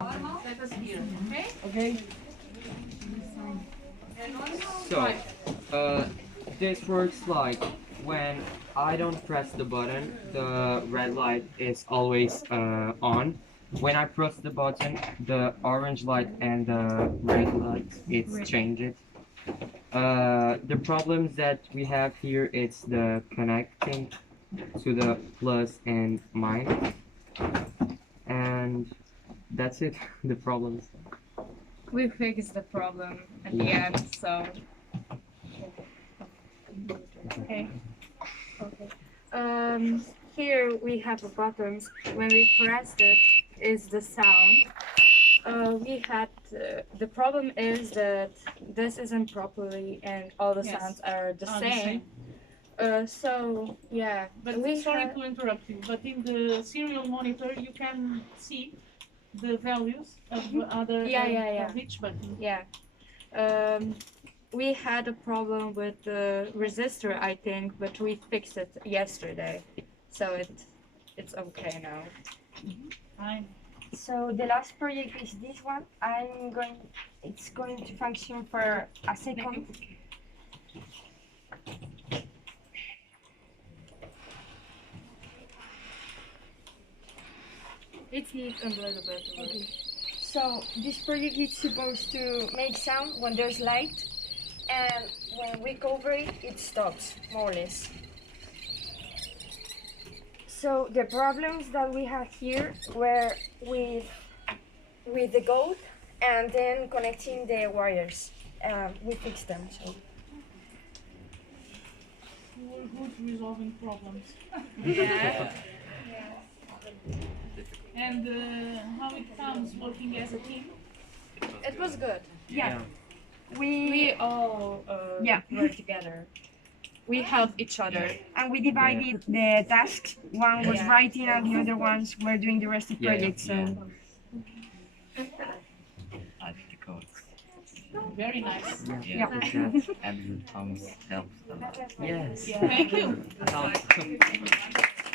Let us hear, okay? Okay. And also, So, right. this works like when I don't press the button, the red light is always on. When I press the button, the orange light and the red light it's changed. The problems that we have here is the connecting to the plus and minus, and that's it. The problems. We fixed the problem at the end, so okay. Okay. Here we have a buttons. When we pressed it, is the sound. We had the problem is that this isn't properly, and all the Yes, sounds are the are same. So yeah, But we sorry had, to interrupt you, but in the serial monitor you can see the values of other Yeah. of each button. yeah. Um, we had a problem with the resistor, I think, but we fixed it yesterday, so it's okay now. Fine. So the last project is this one. It's going to function for a second. It needs a little bit of work. Okay. So this project is supposed to make sound when there's light, and when we cover it, it stops, more or less. So the problems that we had here were with the goat and then connecting the wires. We fixed them. So We're good resolving problems. Yeah. And how it comes working as a team? It was good. yeah, We we all Yeah. were together. We helped each other. and we divided the tasks. One was Yeah. writing, and the other ones were doing the rest of the project. So Very nice. Yeah. And the thumbs helps a lot. Yes. Thank you. Helps.